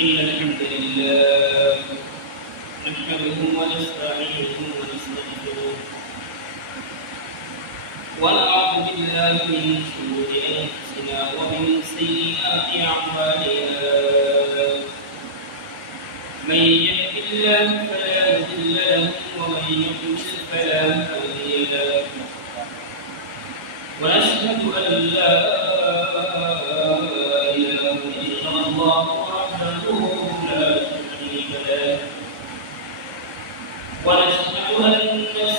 إن الحمد لله نحمده ونستعينه ونستغفره ونعوذ بالله من شرور أنفسنا ومن سيئات أعمالنا من يهد الله فلا مضل له ومن يضلل فلا هادي له ونشهد أن لا إله إلا الله وحده لا شريك له ونشهد أن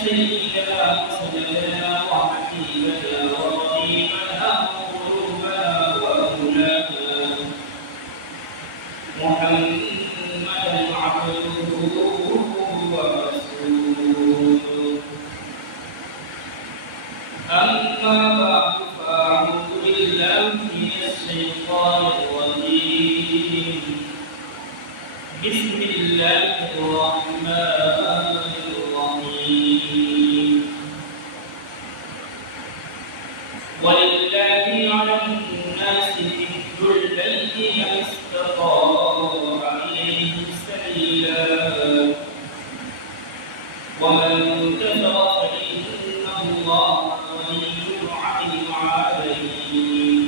سيدنا وسندنا وحبيبنا ورحيمنا وقلوبنا وأولانا محمدا عبده ورسوله أما بعد فأعوذ بالله من الشيطان الرجيم بسم الله الرحمن الرحيم ولله على الناس حج البيت من استطاع إليه سبيلا ومن كفر فإن الله غني عن العالمين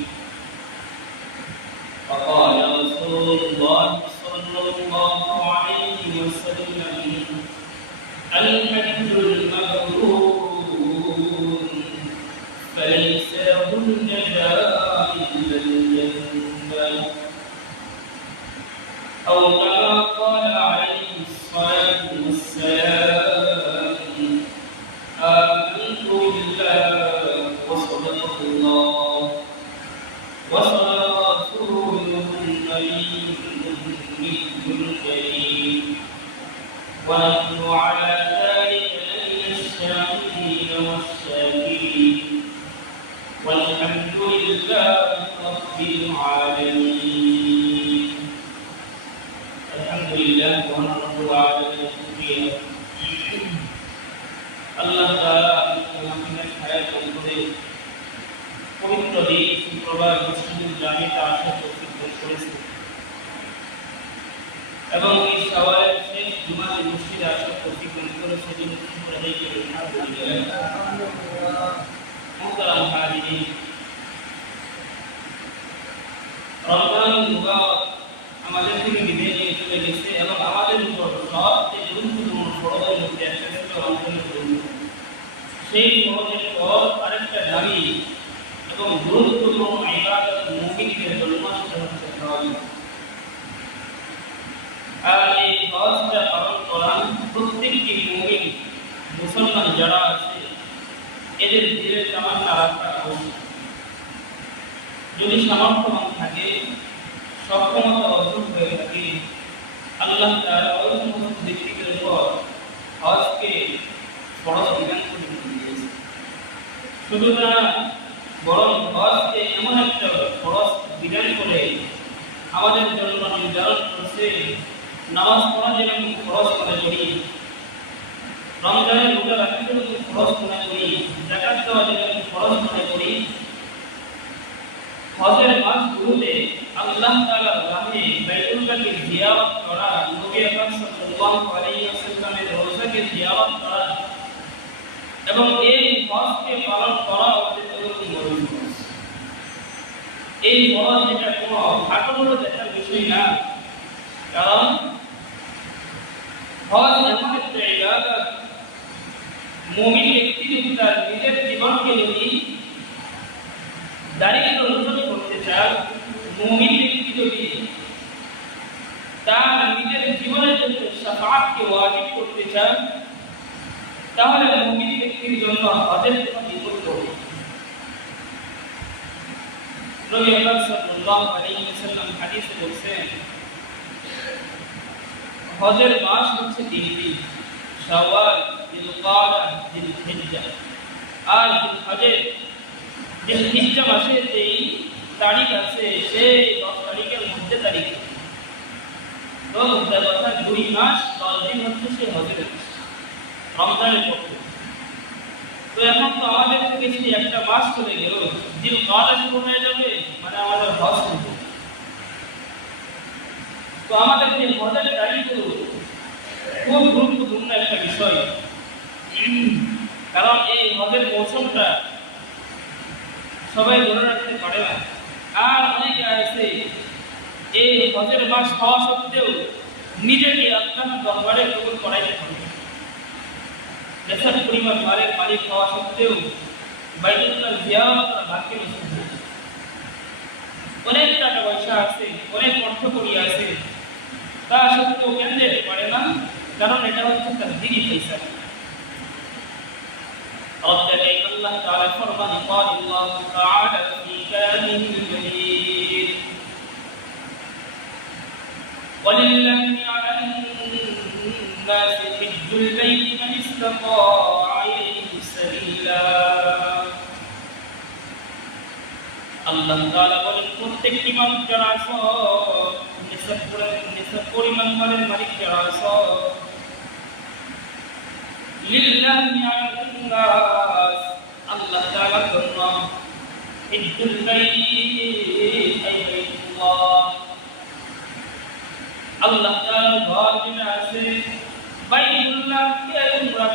فقال رسول الله صلى الله عليه وسلم الحج المبرور فليس له الجزاء إلا الجنة أو كما قال عليه الصلاة والسلام آمنت بالله وصدق الله وصدق رسوله النبي الكريم ونحن على ذلك من الشاهدين والشاكرين والحمد لله رب العالمين الحمد لله ونحمد على شكره আল্লাহ তাআলা আমাদের হায়াত করে পবিত্র দিন শুক্রবার মসজিদুল জামিতে আসার তৌফিক দান করেছেন এবং এই শাওয়ালের শেষ জুমাতে মসজিদে আসার তৌফিক দান করেছেন সেজন্য শুকর আদায় করি আলহামদুলিল্লাহ মুহতারাম হাজিরিন রমজান মুবারক আমাদের থেকে বিদায় নিয়ে চলে গেছে এবং আমাদের উপর সবচেয়ে গুরুত্বপূর্ণ ফরজের মধ্যে একটা হচ্ছে রমজানের রোজা সেই ফরজের পর আরেকটা দাবি এবং গুরুত্বপূর্ণ ইবাদত মুমিনদের জন্য হচ্ছে হজ আর এই হজটা পালন করা প্রত্যেকটি মুমিন মুসলমান যারা আছে এদের দিলে তামান্না রাখা আবশ্যক যদি সামর্থ্যবান থাকে সক্ষমতা অর্জন হয়ে থাকে আল্লাহ তাআলা ওই সমস্ত ব্যক্তিদের উপর হজকে ফরজ বিধান করে দিয়েছে শুধু না বরং হজকে এমন একটা ফরজ বিধান করে আমাদের জন্য নির্ধারণ করছে নামাজ পড়া যেরকম ফরজ মনে করি রমজানের রোজা রাখা যেরকম ফরজ মনে করি যাকাত দেওয়া যেরকম ফরজ মনে করি হজের মাসগুলোতে আল্লাহ তাআলার রাহে বাইতুল্লাহকে জিয়ারত করা নবী আকরাম সাল্লাল্লাহু আলাইহি ওয়াসাল্লামের রওজাকে জিয়ারত করা এবং এই হজকে পালন করা অত্যন্ত মূল্যবান এই হজ যেটা কোনো খাটোমোটো দেখার বিষয় না কারণ হজ এমন একটা ইবাদত মুমিন ব্যক্তি যদি তার নিজের জীবনকে যদি দারিদ্র মোচন করতে চান মুমিন ব্যক্তি যদি তার নিজের জীবনের জন্য শাফাআতকে ওয়াজিব করতে চান তাহলে মুমিন ব্যক্তির জন্য হজের কোনো বিকল্প নেই নবী আকরাম সাল্লাল্লাহু আলাইহি ওয়াসাল্লাম হাদিসে বলেছেন হজের মাস হচ্ছে তিনটি শাওয়াল যিলকাদা যিলহিজ্জা আর যিলহজের যিলহিজ্জা মাসের যেই তারিখ আছে সেই 10 তারিখের মধ্যে তারিখ তো কথা 2 মাস 10 দিন হচ্ছে সেই হজের রমজানের পক্ষে তো এখন তো আমাদের থেকে যদি একটা মাস চলে গেল জিলকাদা শুরু হয়ে যাবে মানে আমাদের হজ শুরু তো আমাদের যে হজের টাইমগুলো খুব গুরুত্বপূর্ণ একটা বিষয়, কারণ এই হজের মৌসুমটা সবাই ধরে রাখতে পারে না। আর অনেকে আছে এই হজের মাস হওয়া সত্ত্বেও নিজেকে আল্লাহর দরবারে কবুল করাইতে পারে। দেশের পরিমাণ মালের মালিক হওয়া সত্ত্বেও বাইতুল্লাহ জিয়ারত করা ভাগ্যে নসিব হয়। অনেক টাকা পয়সা আছে, অনেক অর্থ করি আছে, তা সত্ত্বেও কেন যেতে পারে না? কারণ এটা হচ্ছে তার দিনই পয়সা। আল্লাহ তাআলা ফরমান, قال الله تعالى في كلامه الجليل ولله على الناس حج البيت من استطاع إليه سبيلا। আল্লাহ তাআলা বলেন, প্রত্যেকটি মানুষ যারা আছো, নিসাব পরিমাণ মালের মালিক যারা আছো, লিল্লাহি আলান নাস, আল্লাহ তাআলার জন্য হিজ্জুল বাইত আই বাইতুল্লাহ, আল্লাহ তাআলার ঘর যেটা আছে বাইতুল্লাহকে উমরা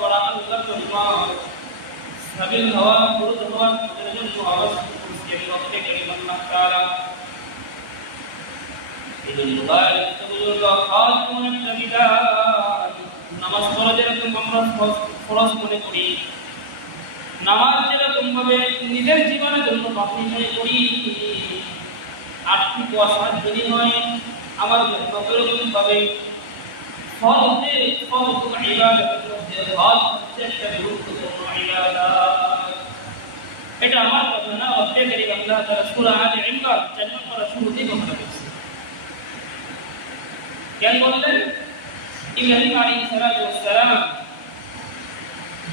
করা আল্লাহর জন্য সাবিল হওয়া, ফুরজ হওয়া এর জন্য আবশ্যক করেছেন প্রত্যেক আল্লাহ তাআলা। এই জন্য নামাজ পড়া যেরকম আমরা ফরজ মনে করি, নামাজ যেরকম ভাবে নিজের জীবনের জন্য বাকি মনে করি, আর্থিক অসাহায্য যদি হয় আমার জন্য এরকম ভাবে ফরজে ফরজ ইবাদতের মধ্যে হজ হচ্ছে একটা গুরুত্বপূর্ণ ইবাদত। এটা আমার কথা না, রব্বে কারীম আল্লাহ তাআলা সূরা আলে ইমরান 4 নম্বর শুরুতেই কথা বলেছেন। কেন বললেন? ইব্রাহিম আলাইহিস সালাম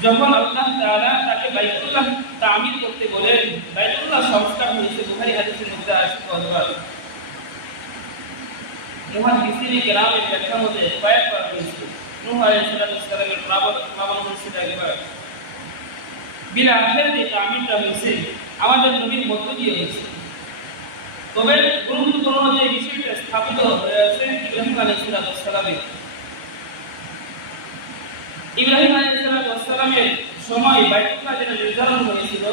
যখন আল্লাহ তাআলা তাকে বাইতুল্লাহ তামির করতে বলেন, বাইতুল্লাহ সংস্কার হয়েছে, বুখারী হাদিসের মধ্যে আসছে কতবার মুহাদ্দিসিনে কেরামের ব্যাখ্যার মধ্যে কয়েকবার হয়েছে। নূহ আলাইহিস সালামের প্লাবন হয়েছিল একবার, বিল আখির যে তামিরটা হয়েছে আমাদের নবীর মধ্য দিয়ে হয়েছে। তবে গুরুত্বপূর্ণ যে বিষয়টা স্থাপিত হয়েছে ইব্রাহিম আলাইহিস সালামের, ইব্রাহিম আলাইহিস সালামের সময় বাইতুল্লাহ যেটা নির্ধারণ হয়েছিল,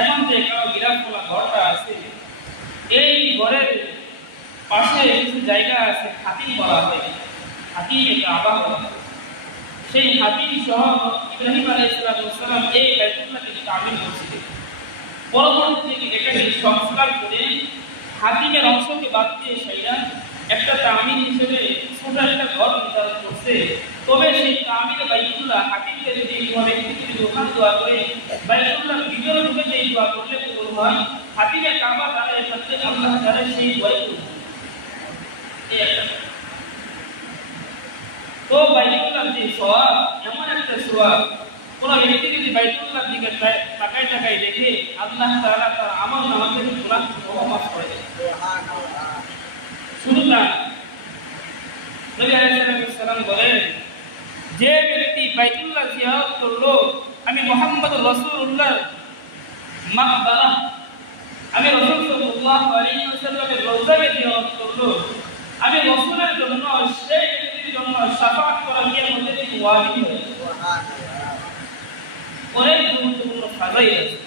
এখন যে কারো গিরাফলা ঘরটা আছে, এই ঘরের পাশে কিছু জায়গা আছে হাতিম বলা হয়, হাতিমে কাবা বলা হয়। সেই হাতিম সহ ইব্রাহিম আলাইহিস সালাম এই বাইতুল্লাহকে তামির করেছিলেন। পরবর্তীতে এটাকে সংস্কার করে হাতিমের অংশকে বাদ দিয়ে সেইরা একটা তামির হিসেবে ছোট একটা ঘর নির্ধারণ করছে। তবে সেই তামিরে বাইতুল্লাহ হাতিমকে যদি ব্যক্তিকে যদি ওখানে দোয়া করে বাইতুল্লাহ ভিতরে ঢুকে সেই দোয়া করলে কবুল হয়, হাতিমে কাবা দ্বারা এখানে আল্লাহ দ্বারা সেই দোয়াই কবুল হয়। তো বাইতুল্লাহ যে সওয়াব, এমন একটা সওয়াব কোন ব্যক্তি যদি বাইতুল্লাহ দিকে তাকায় তাকায় দেখে আল্লাহ তাআলা তার আমল নামা থেকে গুনাহ মাফ করে দেন। সুবহানাল্লাহ। শুধু না, নবী আলাইহিস সালাম বলেন, যে ব্যক্তি বাইতুল্লাহ জিয়ারত করলো, আমি মুহাম্মদুর রাসূলুল্লাহ মাকবারা, আমি রাসূল সাল্লাল্লাহু আলাইহি ওয়াসাল্লামের রওজাকে জিয়ারত করলো, আমি রাসূলের জন্য সেই ব্যক্তির জন্য শাফাআত করা কিয়ামতের দিন ওয়াজিব হয়ে যাবে। সুবহানাল্লাহ। অনেক গুরুত্বপূর্ণ ফাজাইল আছে।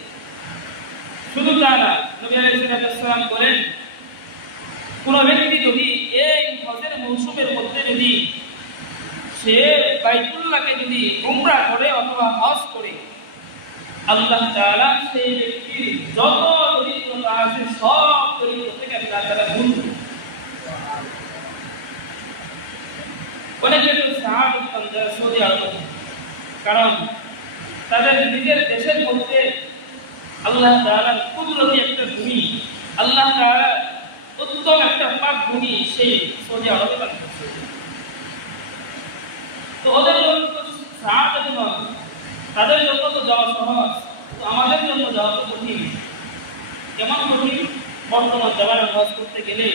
শুধু তা না, নবী আলাইহিস সালাম বলেন, কোন ব্যক্তি যদি এই হজের মৌসুমের মধ্যে যদি সে বাইতুল্লাহকে যদি উমরা করে অথবা হজ করে, আল্লাহ তাআলা সেই ব্যক্তির যত দরিদ্রতা আছে সব দরিদ্রতা থেকে আল্লাহ তাআলা দূর করে দেন। অনেকে তো সাহায্য করেন সৌদি আরবে, কারণ তাদের নিজের দেশের মধ্যে আল্লাহ তাআলার কুদরতি একটা ভূমি, আল্লাহ তাআলা উত্তম একটা পাক ভূমি সেই সৌদি আরবে দান করছে। তো ওদের জন্য তো সাহায্য নয়, তাদের জন্য তো যাওয়া সহজ, তো আমাদের জন্য যাওয়া তো কঠিন। কেমন কঠিন? বর্তমান জামানায় হজ করতে গেলে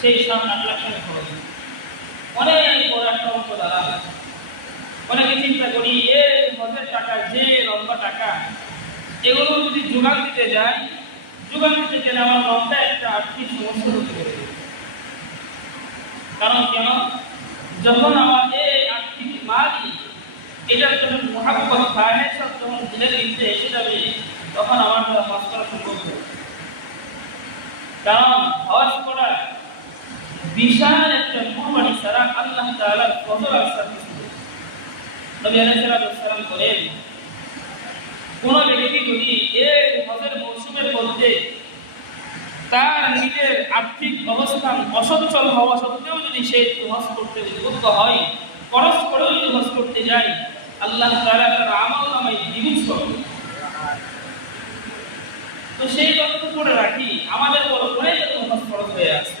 সেই 7-8 লাখ টাকা খরচ, অনেক বড় একটা অঙ্ক দ্বারা। অনেকে চিন্তা করি এই হজের টাকা, যে লম্বা টাকা, এগুলো যদি যোগান দিতে যায়, যোগান দিতে গেলে আমার লম্বা একটা আর্থিক সমস্যা হতে পারে। কারণ কেন, যখন আমাদের আর্থিক মালই এটার জন্য মহাব্বত খায়সব যখন দিলের ভিতরে এসে যাবে, তখন আমার দ্বারা হজ করা সম্ভব হবে। কারণ হজ করা বিশাল একটা কুরবানি ছাড়া আল্লাহ তাআলার ফজল আসার কিছু নেই। নবী আলাইহিস সালাম বলেন, কোন ব্যক্তি যদি এই হজের মৌসুমের মধ্যে তার নিজের আর্থিক অবস্থান অসচ্ছল হওয়া সত্ত্বেও যদি সে হজ করতে উদ্বুদ্ধ হয়, খরচ করেও যদি হজ করতে যায়, আল্লাহ তাআলা তার আমলনামায় দ্বিগুণ করবেন। তো সেই কথা করে রাখি, আমাদের বড় অনেক হজ খরচ হয়ে আছে।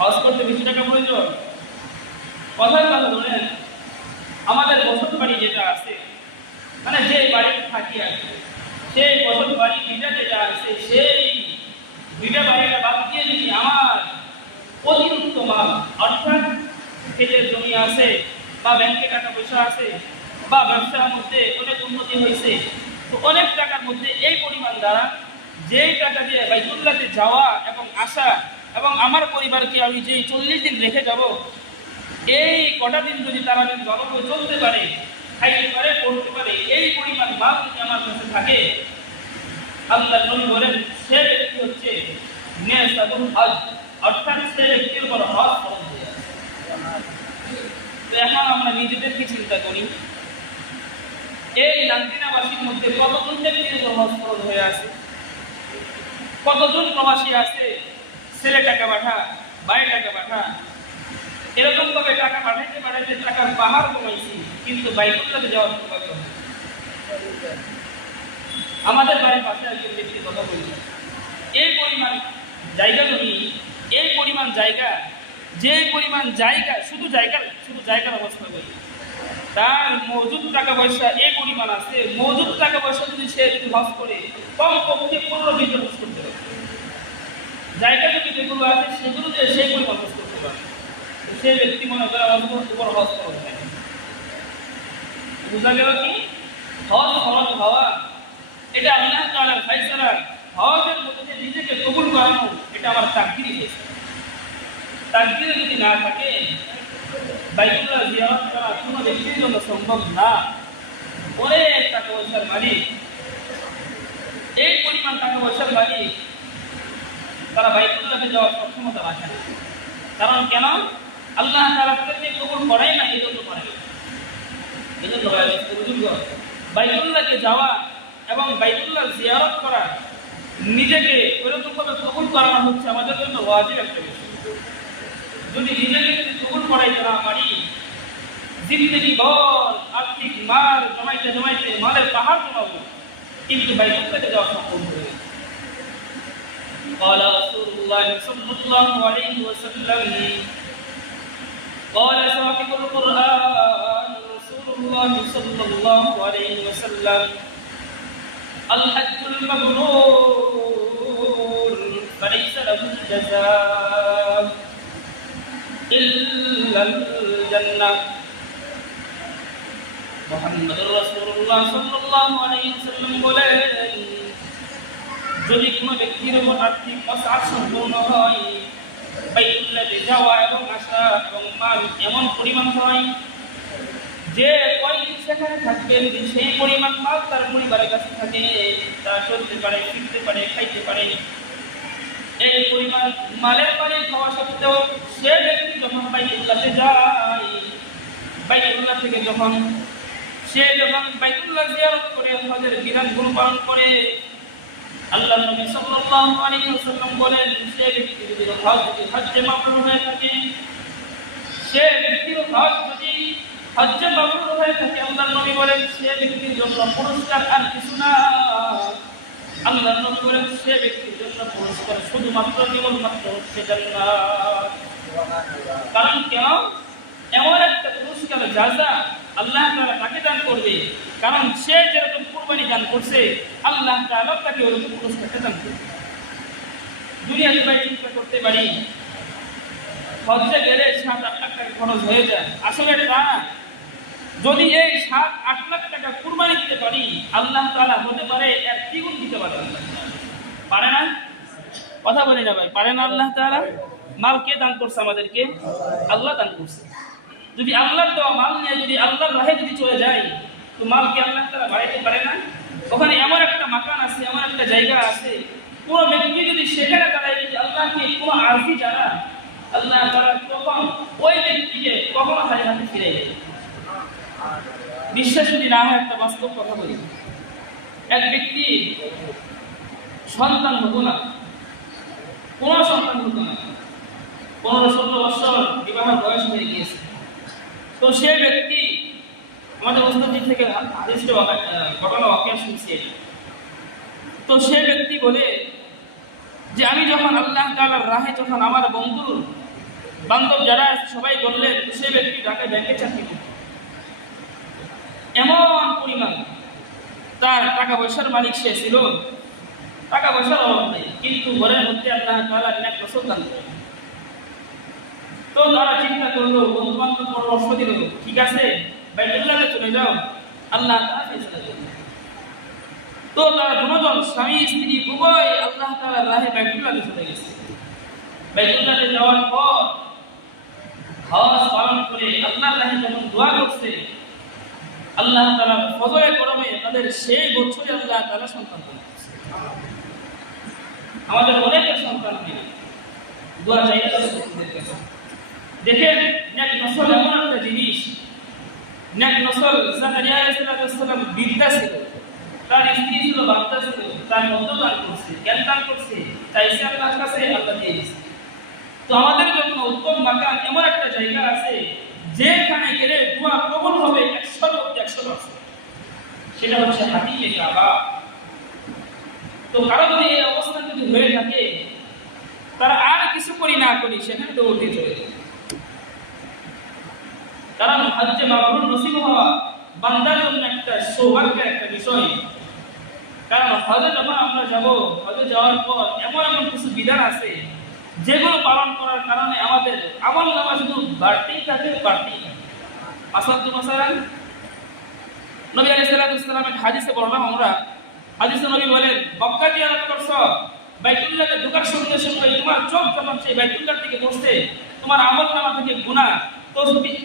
হজ করতে বেশি টাকা প্রয়োজন? কথার কথা বলেন, আমাদের বসত বাড়ি যেটা আছে, মানে যে বাড়িতে থাকি আছে, সেই বসত বাড়ি ভিটা যেটা আছে, সেই ভিটা বাড়িটা বাদ দিয়ে যদি আমার অতিরিক্ত মাল, অর্থাৎ ক্ষেতের জমি আছে বা ব্যাংকে টাকা পয়সা আছে বা ব্যবসার মধ্যে অনেক উন্নতি হয়েছে, তো অনেক টাকার মধ্যে এই পরিমাণ দ্বারা যেই টাকা দিয়ে বাইতুল্লাহতে যাওয়া এবং আসা এবং আমার পরিবারকে আমি যে 40 দিন রেখে যাব, এই কটা দিন যদি তারা ভালোভাবে চলতে পারে, খাইতে পারে, পড়তে পারে, এই পরিমাণ মাল যদি আমার কাছে থাকে, আল্লাহ নবী বলেন সে ব্যক্তি হচ্ছে নেসাবুল হজ, অর্থাৎ সে ব্যক্তির উপর হজ ফরজ হয়ে আছে। তো এখন আমরা নিজেদেরকে চিন্তা করি, এই লান্তিনাবাসীর মধ্যে কতজন ব্যক্তির উপর হজ ফরজ হয়ে আছে? কতজন প্রবাসী আছে? ছেলে টাকা পাঠা, ভাই টাকা পাঠা, এরকম ভাবে টাকা পাঠাইতে পাঠাইতে টাকার পাহাড় কমাইছি, কিন্তু বাইতুল্লাহতে যাওয়ার সৌভাগ্য হয়। আমাদের বাড়ির পাশে একজন ব্যক্তির কথা বলছি, এই পরিমাণ জায়গা জমি, এই পরিমাণ জায়গা, যে পরিমাণ জায়গা, শুধু জায়গার অবস্থা বলি, তার মজুদ টাকা পয়সা এই পরিমাণ আছে, মজুদ টাকা পয়সা যদি সে হজ করে কমপক্ষে 15-20 জন হজ করতে পারে। জায়গা যদি যেগুলো আছে সেগুলো দিয়ে সেই পরিমাণ হজ করতে পারে, সে ব্যক্তি মনে করে আমার উপর হজ খরচ হয়। বুঝা গেল কি, হজ খরচ হওয়া এটা আল্লাহ তাআলার ফায়সালা। হজের মধ্যে নিজেকে কবুল করানো এটা আমার তাকদীরে হয়েছে। তাকদীরে যদি না থাকে, বাইতুল্লাহ জিয়ারত করা কোনো ব্যক্তির জন্য সম্ভব না। অনেক টাকা পয়সার মালিক, এই পরিমাণ টাকা পয়সার মালিক, তারা বাইতুল্লাহে যাওয়ার সক্ষমতা রাখে না। কারণ কেন, আল্লাহ তাআলা তাদেরকে কবুল করাই না, এই জন্য করে। এই জন্য বাইতুল্লাহকে যাওয়া এবং বাইতুল্লাহ জিয়ারত করা, নিজেকে ওইরকমভাবে কবুল করানো হচ্ছে আমাদের জন্য ওয়াজিব একটা বিষয়। যদি নিজেকে কবুল করাইতে না পারি, জিন্দেগি ভর আর্থিক মাল জমাইতে জমাইতে মালের পাহাড় জমাবো, কিন্তু বাইতুল্লাহকে যাওয়া সম্ভব হবে না। قال رسول الله صلى الله عليه وسلم قال صاحب القرآن رسول الله صلى الله عليه وسلم الحج المبرور فليس له جزاء إلا الجنة محمد رسول الله صلى الله عليه وسلم বলেন, যদি কোনো ব্যক্তির উপর আর্থিক অসাধ সম্পূর্ণ হয়, বাইতুল্লাহে যাওয়া এবং আসা এবং মাল এমন পরিমাণ হয় যে কয়দিন সেখানে থাকবেন, সেই পরিমাণ মাল তার পরিবারের কাছে থাকে, তারা চলতে পারে, ফিরতে পারে, খাইতে পারে, এই পরিমাণ মালের মালিক হওয়া সত্ত্বেও সে ব্যক্তি যখন বাইতুল্লাহে যায়, বাইতুল্লাহ থেকে যখন বাইতুল্লাহ জিয়ারত করে হজের বিধানগুলো পালন করে, আল্লাহ নবী সাল্লাল্লাহু আলাইহি ওয়াসাল্লাম বলেন, সে ব্যক্তি যদি হজ্জে মাবরুর হয়ে থাকে, সে ব্যক্তির হজ যদি হজ্জে মাবরুর হয়ে থাকে, আল্লাহ নবী বলেন সে ব্যক্তির জন্য পুরস্কার আর কিছু না। আল্লাহ নবী বলেন সে ব্যক্তির জন্য পুরস্কার শুধুমাত্র কেবলমাত্র হচ্ছে জান্নাত। কারণ কেন, এমন একটা পুরস্কার জাযা আল্লাহ তাআলা তাকে দান করবে, কারণ সে যেরকম কুরবানি দান করছে, আল্লাহ তাআলা তাকে ওরকম পুরস্কার দান করবে। দুনিয়াতে ভাই চিন্তা করতে পারি, হজ্জে গেলে 7-8 লাখ টাকা খরচ হয়ে যায়, আসলে এটা না। যদি এই 7-8 লাখ টাকা কুরবানি দিতে পারি, আল্লাহ তাআলা হতে পারে এর দ্বিগুণ দিতে পারে, পারে না? কথা বলি না ভাই, পারে না আল্লাহ তাআলা? মাল কে দান করছে আমাদেরকে? আল্লাহ দান করছে। যদি আল্লাহর দেওয়া মাল নিয়ে যদি আল্লাহর রাহে যদি চলে যায়, তো মাল কি আল্লাহ তাআলা বাড়াইতে পারে না? ওখানে এমন একটা মাকান আছে, এমন একটা জায়গা আছে, কোনো ব্যক্তি যদি সেখানে দাঁড়ায় যদি আল্লাহকে কোনো আরজি জানা, আল্লাহ তাআলা তখন ওই ব্যক্তিকে কখনো খালি হাতে ফিরে যায়। বিশ্বাস যদি না হয় একটা বাস্তব কথা বলি, এক ব্যক্তি সন্তান হতো না, কোন সন্তান হতো না, 15-16 বছর বিবাহ বয়স হয়ে গিয়েছে। তো সে ব্যক্তি আমাদের ওস্তাদ থেকে হাদিসটা ঘটনা ওয়াকিয়া শুনছে। তো সে ব্যক্তি বলে যে আমি যখন আল্লাহ তাআলার রাহে যখন আমার বন্ধু বান্ধব যারা আছে সবাই বললেন, সে ব্যক্তি ঢাকা ব্যাংকে চাকরি করত। এমন পরিমাণ তার টাকা পয়সার মালিক সে ছিল, টাকা পয়সার অভাব নেই, কিন্তু ঘরের মধ্যে আল্লাহ তাআলা নেক রসুল দান করেন। তো তারা চিন্তা করলো, বন্ধু বান্ধব পরামর্শ দিল, ঠিক আছে বাইতুল্লাহে চলে যাও, আল্লাহ তাআলা ফয়সালা করবেন। তো তারা দুজন স্বামী স্ত্রী উভয় আল্লাহ তাআলার রাহে বাইতুল্লাহে চলে গেছে। বাইতুল্লাহে যাওয়ার পর হজ পালন করে আল্লাহর রাহে যখন দোয়া করছে, আল্লাহ তাআলা ফজরে করমে তাদের সেই বছরে আল্লাহ তাআলা সন্তান দান করেছে। আমাদের অনেকের সন্তান নেই, দোয়া চাইতে হবে তোমাদের কাছে। দেখেন নেক নসল এমন একটা জিনিস, নেক নসল জাকারিয়া আলাইহিস সালাম বিদ্যা ছিল, তার স্ত্রী ছিল বাচ্চা ছিল, তার মধ্য দান করছে, জ্ঞান দান করছে, চাইছে আল্লাহর কাছে, আল্লাহ দিয়ে দিয়েছে। তো আমাদের জন্য উত্তম মাকান এমন একটা জায়গা আছে যেখানে গেলে দোয়া কবুল হবে 100%, সেটা হচ্ছে হাতিমে কাবা। তো কারো যদি এই অবস্থা যদি হয়ে থাকে, তারা আর কিছু করি না করি সেখানে তো উঠে চলে যায়। কারণ হজ্জে মাবরুর নসিব হওয়া বান্দার জন্য একটা সৌভাগ্যের একটা বিষয়। কারণ হজে যখন আমরা যাব, হজে যাওয়ার পর এমন এমন কিছু বিধান আছে যেগুলো পালন করার কারণে আমাদের আমল নামা শুধু বাড়তেই থাকে, বাড়তেই থাকে। আসাদু মাসালান নবী আলাইহিস সালামের হাদিসে বললাম আমরা, হাদিসে নবী বলেন, মক্কা জিয়ারত করছো, বাইতুল্লাহকে ঢোকার সঙ্গে সঙ্গে তোমার চোখ যখন সেই বাইতুল্লাহর দিকে পড়ছে, তোমার আমল নামা থেকে গুনাহ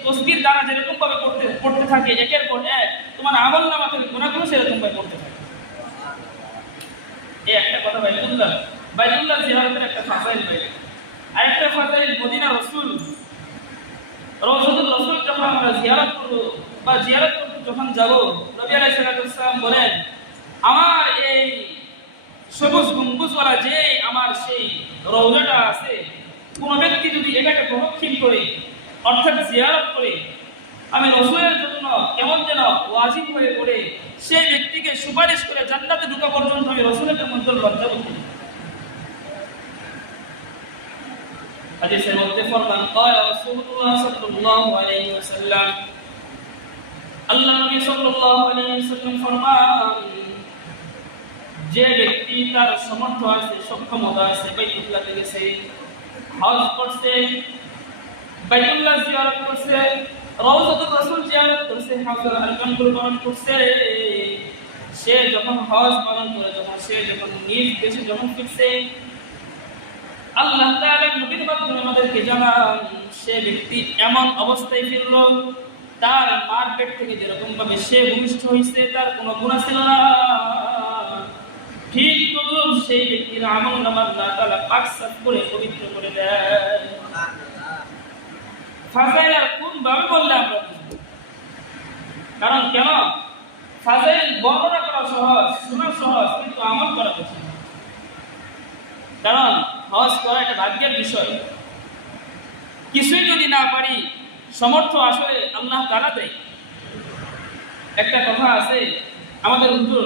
তসবির দানা যেরকম ভাবে পড়তে থাকে একের পর এক, তোমার আমল নামা থেকে গুনাহগুলো সেরকম ভাবে পড়তে থাকে। এই একটা কথা বাইতুল্লাহ জিয়ারতের একটা ফাজাইল বাইরে। আরেকটা ফাজাইল মদিনা রাসূল রওজাতুল রাসূল যখন আমরা জিয়ারত করব বা জিয়ারত করতে যখন যাব, নবী আলাইহিস সালাম বলেন, আমার এই সবুজ গম্বুজওয়ালা যে আমার সেই রওজাটা আছে, কোন ব্যক্তি যদি এটাকে প্রদক্ষিণ করে অর্থাৎ জিয়ারত করে, আমি রাসূলের জন্য কেমন যেন ওয়াজিব হয়ে পড়ে, সেই ব্যক্তিকে সুপারিশ করে জান্নাতে ঢোকা পর্যন্ত আমি রাসূলের মধ্যে লজ্জা করতে। হাদিসের মধ্যে ফরমান, قال রাসূলুল্লাহ সাল্লাল্লাহু আলাইহি ওয়াসাল্লাম, আল্লাহ নবী সাল্লাল্লাহু আলাইহি ওয়াসাল্লাম ফরমান, যে ব্যক্তি তার সামর্থ্য আছে, সক্ষমতা আছে, বাইতুল্লাহতে গেছে, হজ করছে, বাইতুল্লাহ জিয়ারত করছে, রওজাতুর রাসূল জিয়ারত করছে, হজের আরকানগুলো পালন করছে, সে যখন হজ পালন করে, সে যখন নিজ দেশে যখন ফিরছে, আল্লাহ তাআলা নবীর মাধ্যমে আমাদেরকে জানান, সে ব্যক্তি এমন অবস্থায় ফিরল, তার মার পেট থেকে যেরকম ভাবে সে ভূমিষ্ঠ হয়েছে, তার কোনো গুনাহ ছিল না, ঠিক তদ্রুপ সেই ব্যক্তির আমল নামা আল্লাহ তাআলা পাক সাফ করে পবিত্র করে দেয়। ফাজাইল আর কোন ভাবে বললে আমরা বুঝব? কারণ কেন? ফাজাইল বর্ণনা করা সহজ, শোনা সহজ, কিন্তু আমল করা কঠিন। কারণ হজ করা একটা ভাগ্যের বিষয়। কিছুই যদি না পারি, সমর্থ আসলে আল্লাহ তাআলা দেয়। একটা কথা আছে, আমাদের হুজুর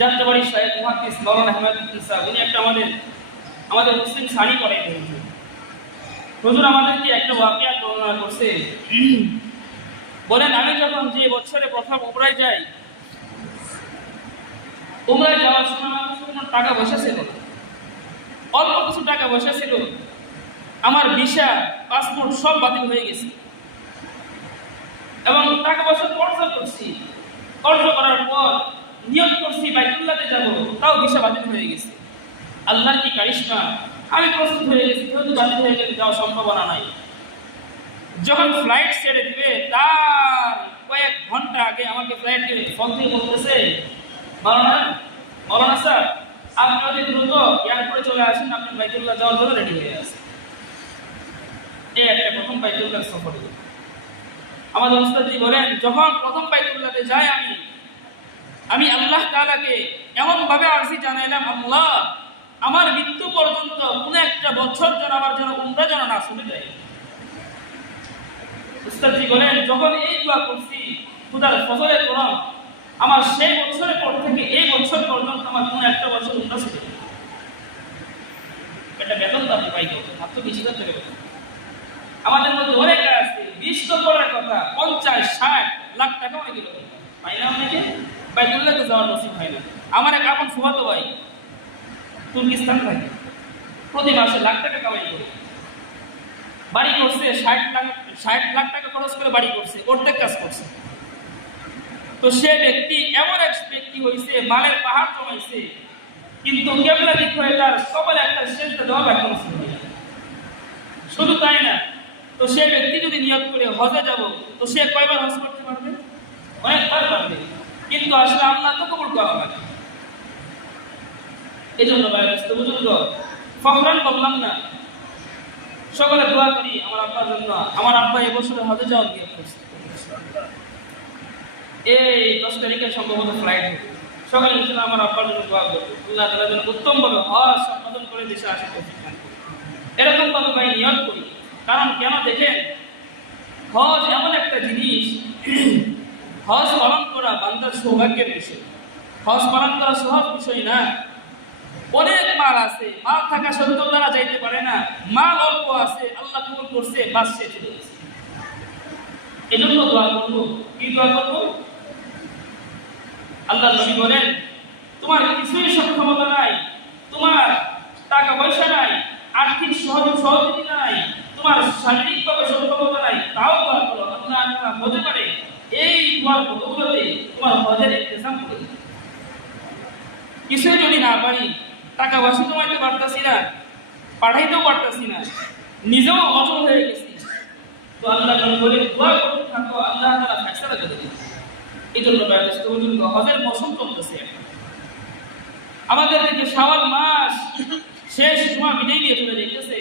যাত্রাবাড়ি শায়েখ মুহাদ্দিস মাওলানা আহমদুদ্দিন সাহেব, উনি একটা আমাদের মুসলিম শাড়ি পরে হুজুর আমাদেরকে একটা ওয়াকিয়া বর্ণনা করছে। বলেন, আমি যখন যে বছরে প্রথম উমরায় যাই, উমরায় যাওয়ার সময় আমার কাছে কোনো টাকা পয়সা ছিল না, অল্প কিছু টাকা পয়সা ছিল, আমার ভিসা পাসপোর্ট সব বাতিল হয়ে গেছে, এবং টাকা পয়সা খরচ করছি, খরচ করার পর নিয়ত করছি বাইতুল্লাহতে যাব, তাও ভিসা বাতিল হয়ে গেছে। আল্লাহর কি কারিশমা, আমি প্রস্তুত হয়ে গেছি, যেহেতু বাতিল হয়ে গেলে যাওয়ার সম্ভাবনা নাই। যখন ফ্লাইট ছেড়ে দিবে তার কয়েক ঘন্টা আগে আমাকে ফ্লাইটে ফোন দিয়ে বলতেছে, মাওলানা স্যার, আপনি অতি দ্রুত এয়ারপোর্টে চলে আসেন, আপনি বাইতুল্লাহ যাওয়ার জন্য রেডি হয়ে আসেন। এই একটা প্রথম বাইতুল্লাহ সফর। আমাদের উস্তাদজি বলেন, যখন প্রথম বাইতুল্লাহতে যাই আমি আল্লাহ তাআলাকে এমন ভাবে আরজি জানাইলাম, আল্লাহ আমার মৃত্যু পর্যন্ত কোন একটা বছর যেন আমার যেন উমরা যেন না শুনে যায়। উস্তাদজি বলেন, যখন এই দোয়া করছি খোদার ফজলে কোরআন, আমার সেই বছরের পর থেকে এই বছর পর্যন্ত আমার কোন একটা বছর উমরা শুনে যায়। এটা বেতন দাবি পাই করতে মাত্র 20,000 টাকা বেতন। আমাদের মধ্যে অনেকে আছে 20 নম্বরের কথা 50-60 লাখ টাকা অনেকে পাই না, অনেকে বাইতুল্লাহতে যাওয়ার নসিব হয় না। আমার এক আপন ফুফাতো ভাই তুর্কিস্তান থাকে, প্রতি মাসে লাখ টাকা কামাই করে বাড়ি করছে, 60 লাখ টাকা খরচ করে বাড়ি করছে, অর্ধেক কাজ করছে। তো সে ব্যক্তি এমন এক ব্যক্তি হয়েছে, মালের পাহাড় জমাইছে, কিন্তু কেবলা দিক হয়ে তার সকালে একটা সেজদা দেওয়া বাকি আছে। শুধু তাই না, তো সে ব্যক্তি যদি নিয়ত করে হজে যাব, তো সে কয়বার হজ করতে পারবে? অনেকবার পারবে, কিন্তু আসলে আল্লাহ তো কবুল করা হবে। এই জন্য বুজুর্গ ফখরান বললাম না, সকলে দোয়া করি আমার আব্বার জন্য। আমার আব্বা এবছরে হজে যাওয়ার নিয়ত করছে, এই 10 তারিখে সম্ভবত ফ্লাইট হবে। সকালে ইনশাআল্লাহ আমার আব্বার জন্য দোয়া করব, আল্লাহ তাআলা যেন উত্তমভাবে হজ সম্পাদন করে দেশে আসে। এরকম ভাবে ভাই নিয়ত করি। কারণ কেন দেখেন, হজ এমন একটা জিনিস, হজ পালন করা বান্দার সৌভাগ্যের বিষয়। হজ পালন করা সহজ বিষয় না। অনেক মাল আছে, মাল থাকা সত্ত্বেও তারা যাইতে পারে না। মাল অল্প আছে, আল্লাহ কবুল করছে, বাস শেষ হয়ে গেছে। এজন্য দোয়া করব। কি দোয়া করব? আল্লাহ নবী বলেন, তোমার কিছুই সক্ষমতা নাই, তোমার টাকা পয়সা নাই, আর্থিক সহযোগিতা নাই, তোমার শারীরিকভাবে সক্ষমতা নাই, তাও দোয়া করো, আল্লাহ তাআলা হতে পারে এই দোয়ার বদৌলতে তোমার হজের ইন্তজাম করে দিবে। কিছুই যদি না পারি, টাকা পয়সা জমাইতে পারতাছি না, পাঠাইতেও পারতাছি না, নিজেও অচল হয়ে গেছি, তো আল্লাহ বলে দোয়া করতে থাকো, আল্লাহ তাআলা ফয়সালা করে দিবেন। এই জন্য হজের মৌসুম চলতেছে। আমাদের দিকে শাওয়াল মাস শেষ, জুমা বিদায় দিয়ে চলে যাইতেছে।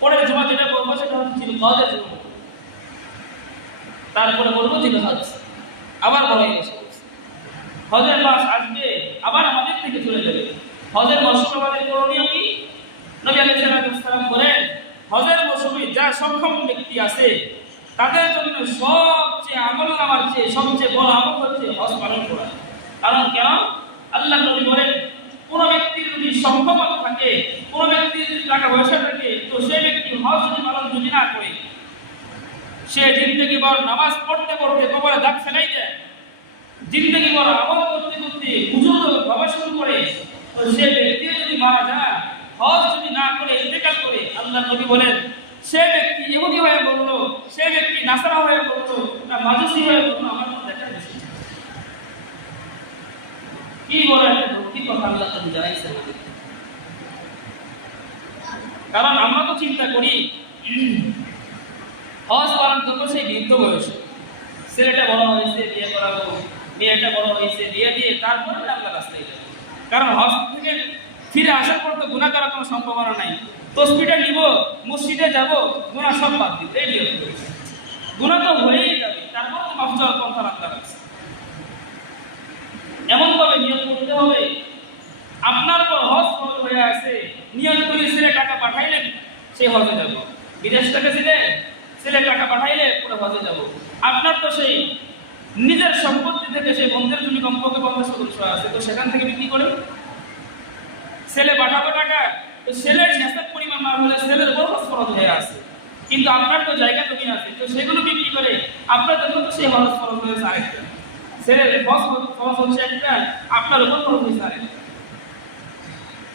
পরের জুমা যেটা বলবো সেটা হচ্ছে জিলহজের জুমা, তারপরে বলবো জিলহজ, আবার বড় এসে হজের মাস আসবে, আবার আমাদের থেকে চলে যাবে। হজের মৌসুমে আমাদের করণীয় কি? নবী আলাইহিস সালাম বলেন, হজের মৌসুমে যা সক্ষম ব্যক্তি আছে তাদের জন্য সবচেয়ে আমলনামার চেয়ে সবচেয়ে বড় আমল হচ্ছে হজ পালন করা। কারণ কেন? আল্লাহ নবী বলেন, কোন ব্যক্তির যদি সক্ষমতা থাকে, কোন ব্যক্তির যদি টাকা পয়সা থাকে, তো সেই ব্যক্তি হজ যদি পালন যদি না করে, সে জিন্দগি ভর নামাজ পড়তে পড়তে কবরে দাগ ফেলাই দেয়, জিন্দগি ভর আমল করতে করতে হুজুর ভাবা শুরু করে, তো সে ব্যক্তি যদি মারা যায়, হজ যদি না করে ইন্তেকাল করে, আল্লাহ নবী বলেন সে ব্যক্তি ইহুদি হয়ে বললো, সে ব্যক্তি নাসারা হয়ে বললো, না মাজুসি হয়ে বললো, আমার মনে দেখা যাচ্ছে। কি বলে একটা ধর্মীয় কথা আল্লাহ তাআলা জানাইছেন। কারণ আমরা তো চিন্তা করি হজ পালন করবো সেই বৃদ্ধ বয়সে, ছেলেটা বড় হয়েছে বিয়ে করাবো, মেয়েটা বড় হয়েছে বিয়ে দিয়ে তারপরে আল্লাহ রাস্তায় যাবো। কারণ হজ থেকে ফিরে আসার পর তো গুনাহ করার কোনো সম্ভাবনা নাই। তসবিহটা নিব, মসজিদে যাব, গুনাহ সব বাদ দিব, এই নিয়ত করেছে। গুনাহ তো হয়েই যাবে, তারপর তো মাফ চাওয়ার পন্থা রাখতে হবে। এমন ভাবে নিয়ত করতে হবে, আপনার উপর হজ ফরজ হয়ে আছে, নিয়ত করে ছেলে টাকা পাঠাইলেন সেই হজে যাব, বিদেশ থেকে ছেলে টাকা পাঠাইলে পুরো হজে যাব। আপনার তো সেই নিজের সম্পত্তি থেকে সেই বন্ধের জমি কমপক্ষে 50% আছে, তো সেখান থেকে বিক্রি করে ছেলে পাঠাবো টাকা, তো ছেলের নেশার পরিমাণ না হলে ছেলের উপর হজ ফরজ হয়ে আছে। কিন্তু আপনার তো জায়গা জমি আছে, তো সেগুলো বিক্রি করে আপনার জন্য তো সেই হজ ফরজ হয়েছে আরেকটা। ছেলের হজ ফরজ হচ্ছে একটা, আপনার উপর ফরজ হয়েছে আরেকটা।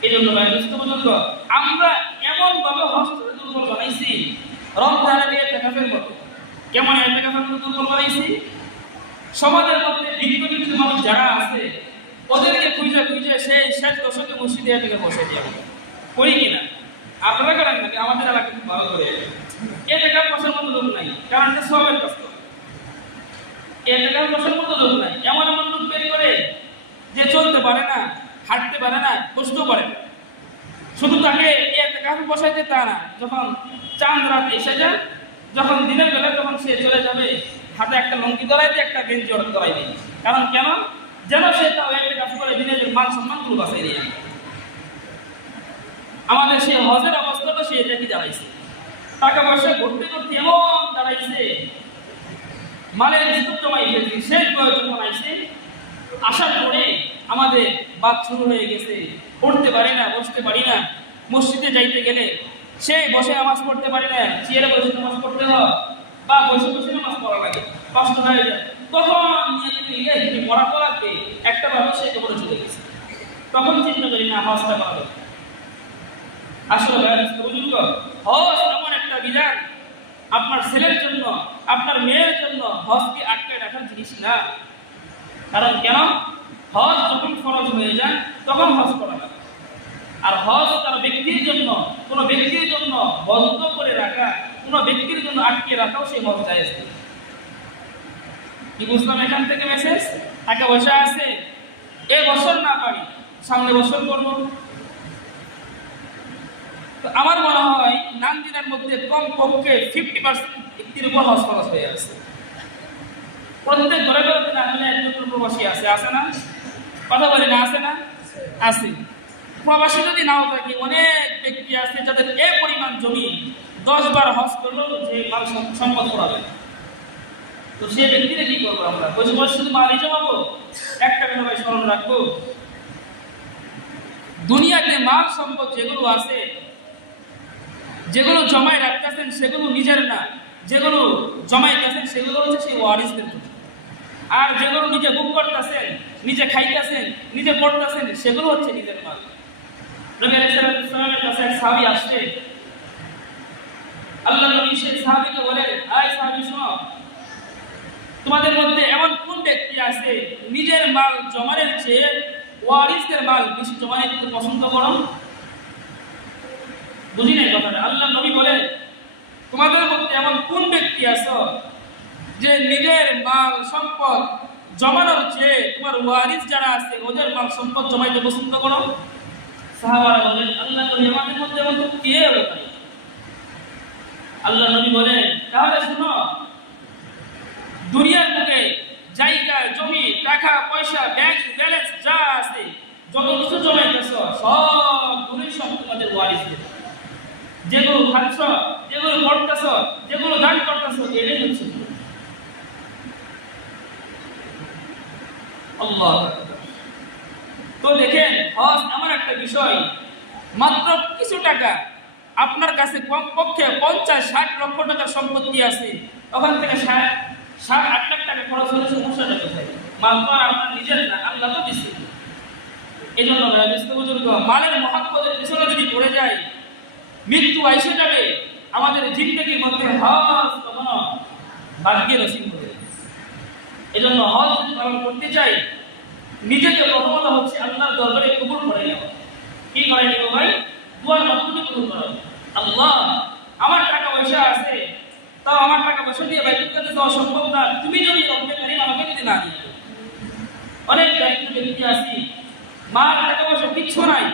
এই জন্য আমরা এমন ভাবে হজ দুর্বল বানাইছি, রমজানের ইতিকাফের মতো। কেমন ইতিকাফের মতো দুর্বল বানাইছি? সমাজের মধ্যে বিকৃত মানুষ যারা আছে ওদেরকে খুঁজে সেই শেষ দশকে মসজিদে থেকে বসে দিয়ে করি কিনা? আপনারা করেন নাকি? আমাদের এলাকা খুব ভালো করে এতেকাফ বসার মতো লোক নাই, কারণ এটা সবের কষ্ট। এতেকাফ বসার মতো লোক নাই, এমন এমন লোক বের করে যে চলতে পারে না, হাঁটতে পারে না, বসতেও পারে না। শুধু তাকে এতেকাফ বসাইতে তা না, যখন চাঁদ রাত এসে যায়, যখন দিনের বেলা, তখন সে চলে যাবে হাতে একটা লঙ্কি ধরাই দিয়ে, একটা বেঞ্চি ধরাই দিয়ে। কারণ কেন? যেন সে তাও এতেকাফ করে দিনের মান সম্মানগুলো বাঁচাই দিয়ে। আমাদের সেই হজের অবস্থাটা সে এটা কি দাঁড়াইছে, টাকা পয়সা ঘুরতে ঘুরতে এমন দাঁড়াইছে, মালের স্তূপ জমাই ফেলছি, শেষ বয়স যখন আইছে, আসার পরে আমাদের বাদ শুরু হয়ে গেছে, পড়তে পারি না, বসতে পারি না। মসজিদে যাইতে গেলে সে বসে নামাজ পড়তে পারি না, চেয়ারে বসে নামাজ পড়তে হয়, বা বসে বসে নামাজ পড়া লাগে, কষ্ট হয়ে যায়। তখন পড়া তো লাগবে, একটা ভাবে সে কবরে চলে গেছে। তখন চিন্তা করি না হজটা করা হবে। আসলে বুঝুন, হজ এমন একটা বিধান, আপনার ছেলের জন্য, আপনার মেয়ের জন্য হজকে আটকায় রাখার জিনিস না। কারণ কেন? হজ যখন ফরজ হয়ে যায় তখন হজ করা হয়। আর হজ তার ব্যক্তির জন্য, কোনো ব্যক্তির জন্য বন্ধ করে রাখা, কোনো ব্যক্তির জন্য আটকে রাখাও সেই হজ জায়েজ। কি বুঝলাম এখান থেকে মেসেজ? টাকা পয়সা আছে, এই বছর না পারি, সামনে বছর করবো। তো আমার মনে হয় নান্দিনের মধ্যে কম পক্ষে 50% ব্যক্তির উপর হজ ফরজ হয়ে আছে। প্রত্যেক ঘরে ঘরে না হলে একজন প্রবাসী আছে, আছে না? কথা বলি না, আছে না? আছে। প্রবাসী যদি নাও থাকে, অনেক ব্যক্তি আছে যাদের এই পরিমাণ জমি 10 বার হজ করলো যে মাল সম্পদ করাবে। তো সে ব্যক্তিরা কি করবো? আমরা বসে বসে শুধু মালই জমাবো? একটা বিষয় স্মরণ রাখবো, দুনিয়াতে মাল সম্পদ যেগুলো আছে, যেগুলো জমায় রাখতেছেন সেগুলো নিজের না, যেগুলো জমাইতেছেন সেগুলো হচ্ছে সেই ওয়ারিসদের জন্য। আর যেগুলো নিজে বুক করতেছেন, নিজে খাইতেছেন, নিজে পড়তেছেন, সেগুলো হচ্ছে নিজের মাল। নবী আলাইহিস সালামের কাছে এক সাহাবী আসছে, আল্লাহ নবী সেই সাহাবীকে বলেন, আয় সাহাবী শোনো, তোমাদের মধ্যে এমন কোন ব্যক্তি আছে নিজের মাল জমানোর চেয়ে ওয়ারিসদের মাল বেশি জমানো করতে পছন্দ করো? বুঝি নাই কথাটা। আল্লাহ নবী বলেন, তোমাদের মধ্যে এমন কোন ব্যক্তি আছে যে নিজের মাল সম্পদ জমানোর চেয়ে তোমার ওয়ারিস যারা আছে ওদের মাল সম্পদ জমাইতে পছন্দ করো? সাহাবারা বলেন, আল্লাহ নবী আমাদের মধ্যে এমন কে হলো ভাই? আল্লাহ নবী বলেন, তাহলে শুনো, দুনিয়ার বুকে জায়গা, জমি, টাকা পয়সা, ব্যাংক ব্যালেন্স যা আছে, যত কিছু জমাইতেছ, সবগুলোই সব তোমাদের ওয়ারিসদের। যেগুলো খাচ্ছ, যেগুলো পড়তেছ, যেগুলো দান করতেছ, এটাই হচ্ছে আল্লাহ। তো দেখেন, হজ এমন একটা বিষয়, মাত্র কিছু টাকা, আপনার কাছে কমপক্ষে 50-60 লক্ষ টাকার সম্পত্তি আছে, ওখান থেকে 7-8 লাখ টাকা খরচ হলে সমস্যাটা কোথায়? মাল তো আর আপনার নিজের না, আল্লাহ তো দিচ্ছে। এই জন্য মালের মহাত্মদের পিছনে যদি পড়ে যায়, মৃত্যু আইসে যাবে, আমাদের জিন্দগির মধ্যে হজ কখনো ভাগ্যে নসিব হবে। এই জন্য হজ পালন করতে চাই, নিজেকে প্রথমত হচ্ছে আল্লাহর দরবারে কবুল করে নেওয়া। কি করে নিব ভাই? দুয়ার মাধ্যমে কবুল করা। আল্লাহ, আমার টাকা পয়সা আছে, তাও আমার টাকা পয়সা দিয়ে বাইতুল কাছে দেওয়া সম্ভব না, তুমি যদি রব্বে কারীম আমাকে যদি না দিও। অনেক ব্যক্তি আছি, মার টাকা পয়সা কিচ্ছু নাই,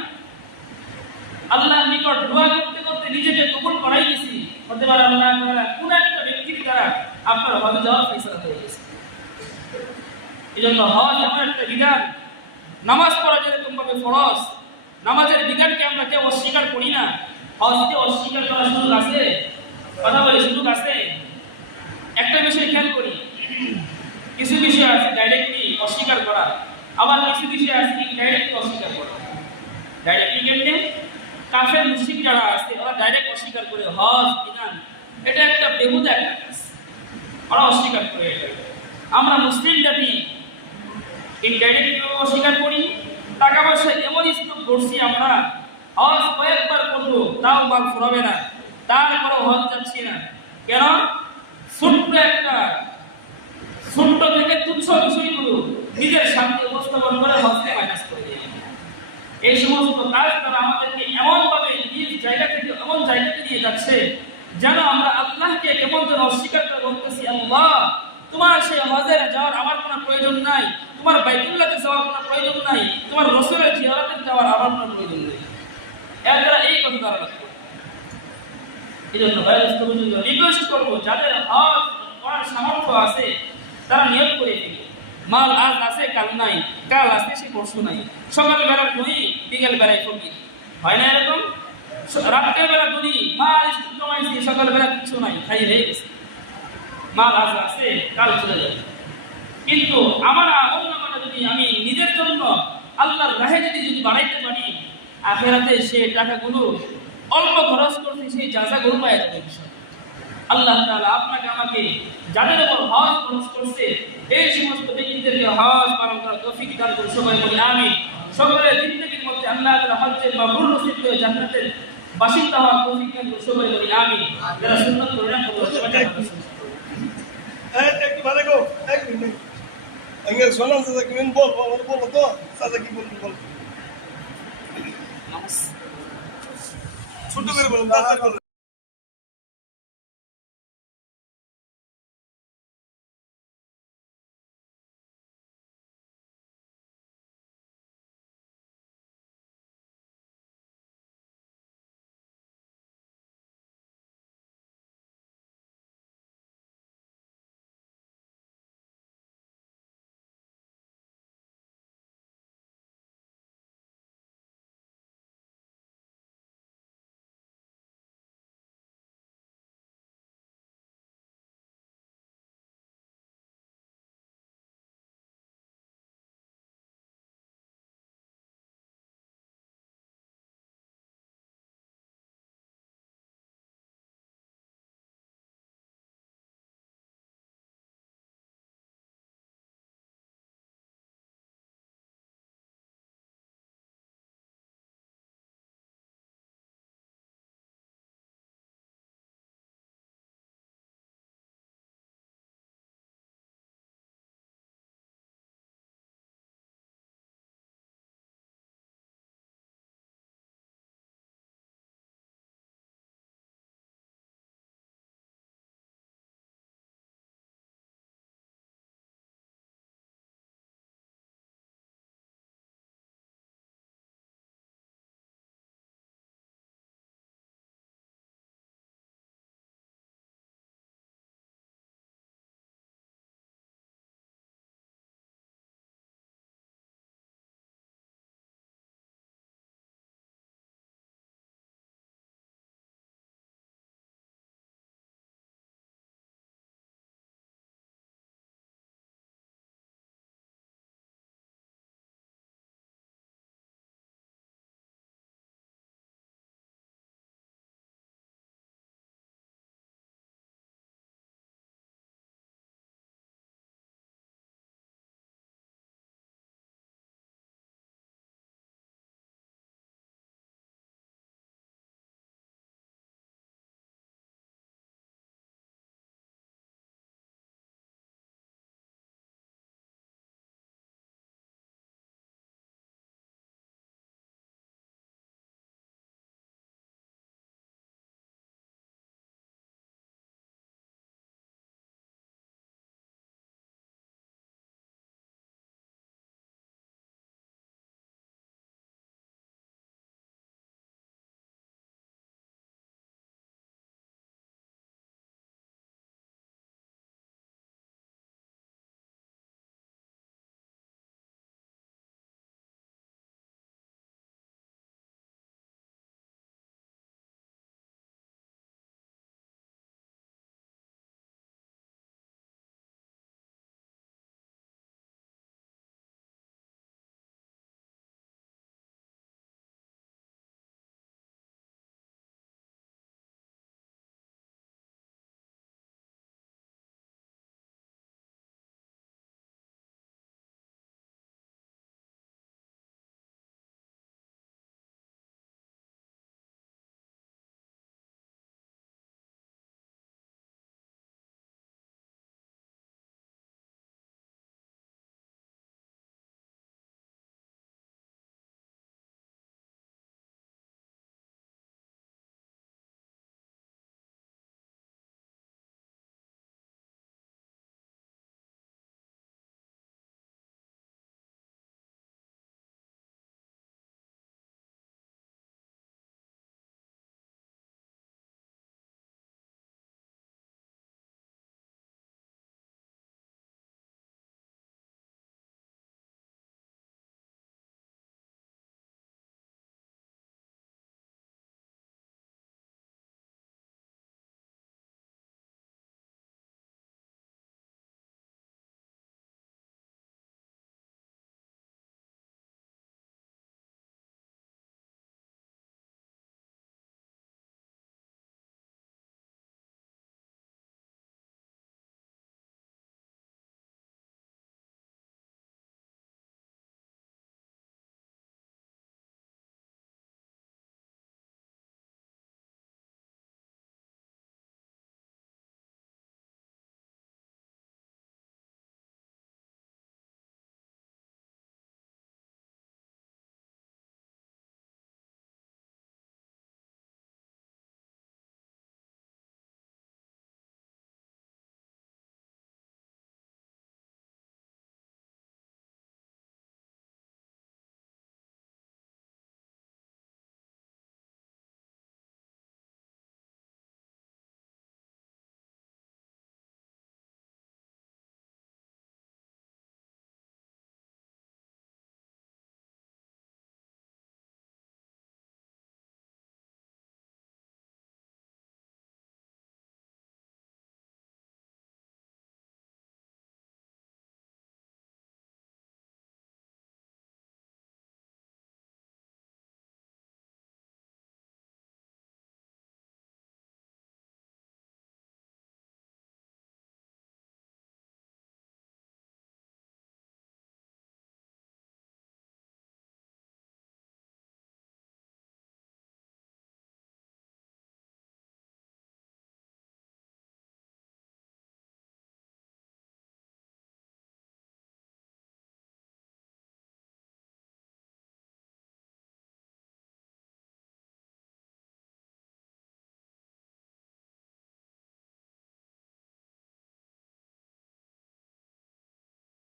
আল্লাহর নিকট দোয়া করতে করতে নিজেকে কবুল করাই গেছি, হতে পারে আল্লাহ তাআলা কোন একটা ব্যক্তির দ্বারা আপনার হজে যাওয়ার ফয়সালা হয়ে গেছে। এই জন্য হজ এমন একটা বিধান, নামাজ পড়া যেরকম ভাবে ফরজ, নামাজের বিধানকে আমরা কেউ অস্বীকার করি না। হজকে অস্বীকার করার সুযোগ আছে? কথা বলে সুযোগ আছে? একটা বিষয় খেয়াল করি, কিছু বিষয় আছে ডাইরেক্টলি অস্বীকার করা, আবার কিছু বিষয় আছে ইনডাইরেক্টলি অস্বীকার করা। ডাইরেক্টলি কেমনে? কাফের মুশরিক যারা আছে ওরা ডাইরেক্ট অস্বীকার করে হজ বিধান, এটা একটা বেহুদা একটা কাজ, ওরা অস্বীকার করে। এটা আমরা মুসলিম জাতি ইনডাইরেক্টলি অস্বীকার করি। টাকা পয়সা এমন স্তূপ করছি আমরা, হজ কয়েকবার করবো তাও মাল ফুরাবে না, তারপরেও হজ যাচ্ছি না। কেন? ছোট্ট থেকে তুচ্ছ বিষয়গুলো নিজের সামনে উপস্থাপন করে হজকে মাইনাস করে দিয়ে, এই সমস্ত কাজ তারা আমাদেরকে এমন ভাবে যাচ্ছে, যেন আমরা আল্লাহকে কেমন যেন অস্বীকার করে বলতেছি, আল্লাহ তোমার সেই হজে যাওয়ার আমার কোনো প্রয়োজন নাই, তোমার বাইতুল্লাহতে যাওয়ার কোনো প্রয়োজন নাই, তোমার রাসূলের জিয়ারতে যাওয়ার আমার কোনো প্রয়োজন নেই। এর দ্বারা এই কথা দাঁড়ানো। এই জন্য রিকোয়েস্ট করবো, যাদের হজ করার সামর্থ্য আছে তারা নিয়ত করে ফেলে। মাল আজ আছে কাল নাই, কাল আছে সে পরশু নাই, সকাল বেলা ধনী বিকেল বেলায় ফকির, হয় না এরকম? রাত্রের বেলা ধনী, মাল জমাইছি, সকাল বেলা কিছু নাই, খাই হয়ে গেছে। মাল আজ আছে কাল চলে যাবে। কিন্তু আমার অন্য কথা যদি আমি নিজের জন্য আল্লাহর রাহে যদি বাড়াইতে পারি, আখিরাতে সে টাকাগুলো অল্প খরচ করতে সেই জাযাগুলো পাওয়া যাবে ইনশাআল্লাহ। আল্লাহ তাআলা আপনাকে আমাকে যাদের উপর হজ খরচ করছে এই সমস্ত ব্যক্তিদেরকে হজ পালন করার তৌফিক দান করুন, সবাই বলি আমিন। সকলের জিন্দেগীর মধ্যে আল্লাহ তাআলা হজ্জের মাবরুর নসিব করে জান্নাতের বাসিন্দা হওয়ার তৌফিক দান করুন, সবাই বলি আমিন। যারা সুন্নাত পরিণাম করতে একটু ভালো গো, এক মিনিট আঙ্গেল সোনাম দাদা কি বল বলো তো দাদা কি বলবো বল ছোট করে বলুন।